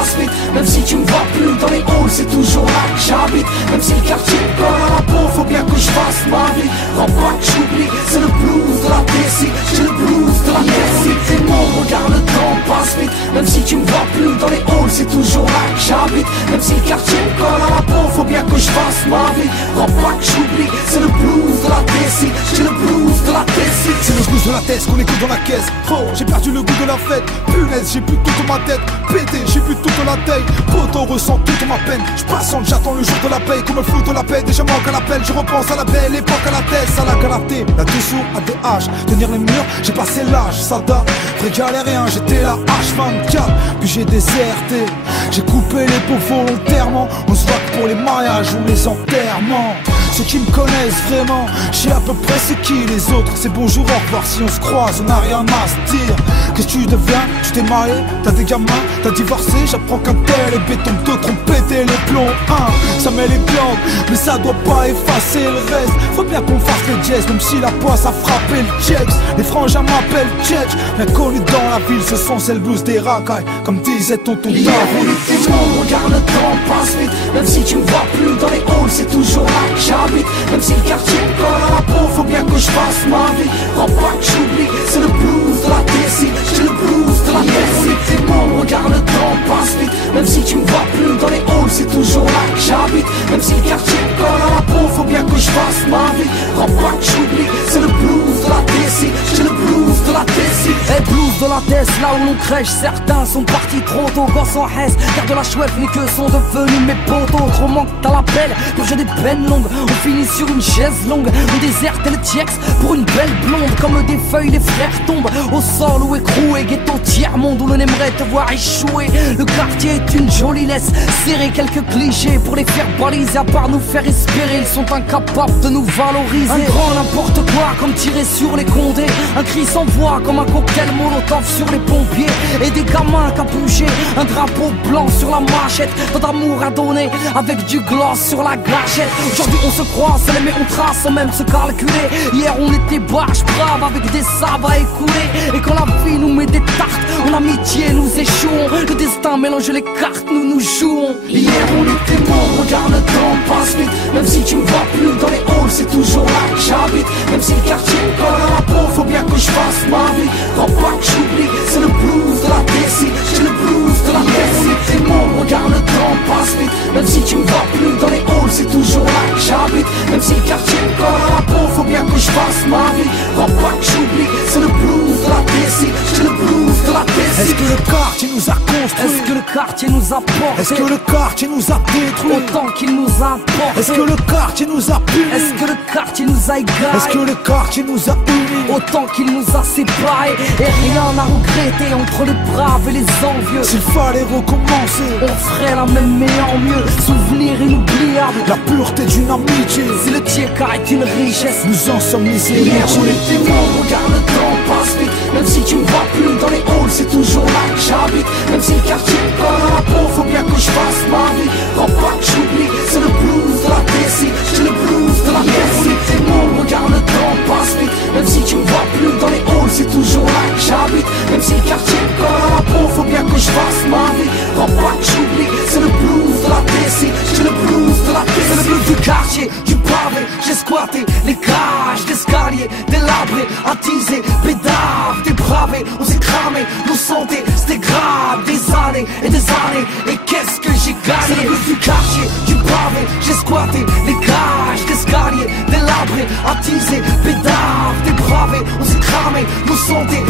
passe vite. Même si tu me vois plus dans les halls, c'est toujours là que j'habite. Même si le quartier me colle à la peau, faut bien que je fasse ma vie. Rends pas que j'oublie, c'est le blues de la DC. J'ai le blues de la DC. T'es mon regarde, le temps passe vite. Même si tu me vois plus dans les halls, c'est toujours là que j'habite. Même si le quartier me colle à la peau, faut bien que je fasse ma vie. Rends pas que j'oublie, c'est le blues de la DC. J'ai le blues de la DC. C'est le blues de la tête qu'on écoute dans la caisse. Oh, j'ai perdu le goût de la fête. Punaise, j'ai plus tout dans ma tête. Pété, j'ai plus toute la taille. Poto ressent toute ma peine. J'passante, j'attends le jour de la paye. Comme le flou de la paix, déjà manque à l'appel. Je repense à la belle époque, à la tête, à la galaté. La dessous à des haches. Tenir les murs, j'ai passé l'âge. Ça date, vrai galérien, j'étais là H24. Puis j'ai déserté. J'ai coupé les pots volontairement. On se voit que pour les mariages ou les enterrements. Ceux qui me connaissent vraiment, j'ai à peu près c'est qui les autres. C'est bonjour, au revoir, si on se croise, on n'a rien à se dire. Qu'est-ce que tu deviens? Tu t'es marié, t'as des gamins, t'as divorcé. J'apprends qu'un tel est béton, d'autres ont pété les plombs. Ça met les blancs, mais ça doit pas effacer le reste. Faut bien qu'on fasse les jazz, même si la poisse a frappé le checks. Les frangins m'appellent Tchetch, bien connu dans la ville, ce son c'est le blues des racailles. Comme disait tonton Hier on était bon, regarde le temps passe vite. Même si tu me vois plus dans les halls, c'est toujours là que j'habite. Même si le quartier me colle à la peau, faut bien que je fasse ma vie. Rends pas que j'oublie, c'est le blues de la DC. J'ai le blues de la DC. On était bon, regarde le temps passe vite. Même si tu me vois plus dans les halls, c'est toujours là que j'habite. Même si le quartier me colle à la peau, faut bien que je fasse ma vie. Rends pas que j'oublie, c'est le blues de la DC. J'ai le blues de la DC. Et blues de la tête, là où l'on crèche. Certains sont partis trop tôt, gosse en haisse. Car de la chouette, mais que sont devenus mes potos. Trop manque à l'appel, pour j'ai des peines longues. On finit sur une chaise longue, on déserte le TX pour une belle blonde. Comme des feuilles, les frères tombent au sol ou écroués. Ghetto tiers-monde où l'on aimerait te voir échouer. Le quartier est une jolie laisse, serrer quelques clichés pour les faire baliser. À part nous faire espérer, ils sont incapables de nous valoriser. Un grand n'importe quoi comme tirer sur les condés. Un cri sans voix comme un cocktail molotov sur les pompiers. Et des gamins capuchés, un drapeau blanc sur la machette. Tant d'amour à donner avec du gloss sur la gâchette. Aujourd'hui on se croise, mais on trace sans même se calculer. Hier on était barges braves avec des sables à écouler. Et quand la vie nous met des tartes, en amitié nous échouons. Le destin mélange les cartes, nous jouons. Hier on était bon, regarde le temps passe vite. Même si tu me vois plus dans les halls, c'est toujours là que j'habite. Même si le quartier me colle à la peau, faut bien que je fasse ma vie. Rends pas que j'oublie, c'est le blues de la DC. J'ai le blues de la DC. On était bon, regarde le temps passe vite. Même si tu me vois plus dans les halls, c'est toujours là que j'habite. Même si le quartier me colle à la peau, faut bien que je fasse ma vie. Rends pas que j'oublie, c'est le blues de la DC. J'ai le blues de la DC. Est-ce que le quartier nous a construit? Est-ce que le quartier nous a porté? Est-ce que le quartier nous a détruit? Autant qu'il nous a porté. Est-ce que le quartier nous a puni? Est-ce que le quartier nous a égarés? Est-ce que le quartier nous a unis? Autant qu'il nous a séparés. Et rien à regretter entre les braves et les envieux. S'il fallait recommencer, on ferait la même mais en mieux. Souvenir inoubliable, la pureté d'une amitié. Si le tiers-quart est une richesse, nous en sommes miséricorde. Hier on était bon, regarde le temps passe vite. Même si tu me vois plus dans les halls, c'est toujours là que j'habite. Même si le quartier me colle à la peau, faut bien que je fasse ma vie. Rends pas que j'oublie, c'est le blues de la DC. J'ai le blues de la DC. On était bon, regarde le temps passe vite. Même si tu me vois plus dans les halls, c'est toujours là que j'habite. Même si le quartier me colle à la peau, faut bien que je fasse ma vie. Rends pas que j'oublie, c'est le blues de la DC. J'ai le blues de la DC. C'est le blues du quartier, du pavé. J'ai squatté les cages d'escalier, délabrés, attisés, pédaves, dépravés. On s'est cramé, nos santé, c'était grave. Des années et des années, et qu'est-ce que j'ai gagné? C'est le blues du quartier, du pavé. J'ai squatté les cages d'escalier, délabrés, attisés, pédaves, dépravés. On s'est cramé, nos santé,